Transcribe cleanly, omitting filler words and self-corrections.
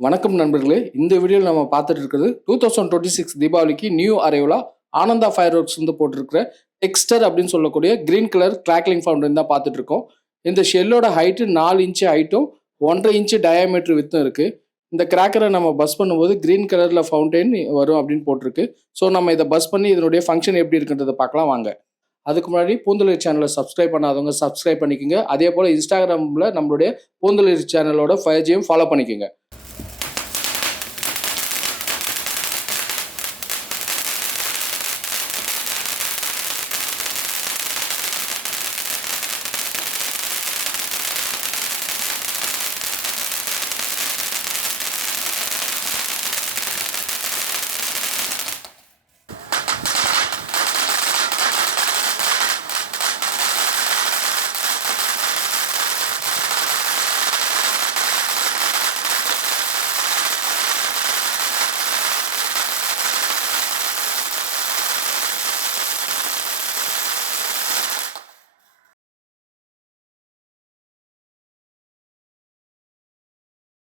வணக்கம் நண்பர்களே, இந்த வீடியோவில் நம்ம பார்த்துட்டு இருக்கிறது 2026 தீபாவளிக்கு நியூ அரைவலா ஆனந்தா ஃபயர் ஒர்க்ஸ் வந்து போட்டிருக்கிற டெக்ஸ்டர் அப்படின்னு சொல்லக்கூடிய கிரீன் கலர் கிராக்லிங் ஃபவுண்டன் தான் பார்த்துட்டு இருக்கோம். இந்த ஷெல்லோட ஹைட்டு 4 இன்ச்சு ஹைட்டும் 1.5 இன்ச்சு டயாமீட்டர் வித்தும் இருக்குது. இந்த கிராக்கரை நம்ம பஸ் பண்ணும்போது கிரீன் கலரில் ஃபவுண்டைன் வரும் அப்படின்னு போட்டிருக்கு. ஸோ நம்ம இதை பஸ் பண்ணி இதனுடைய ஃபங்க்ஷன் எப்படி இருக்குன்றதை பார்க்கலாம் வாங்க. அதுக்கு முன்னாடி பூந்தளிர் சேனலை சப்ஸ்கிரைப் பண்ணாதவங்க சப்ஸ்கிரைப் பண்ணிக்கோங்க. அதே போல் இன்ஸ்டாகிராமில் நம்மளுடைய பூந்தளிர் சேனலோட 5Gயும் ஃபாலோ பண்ணிக்கோங்க.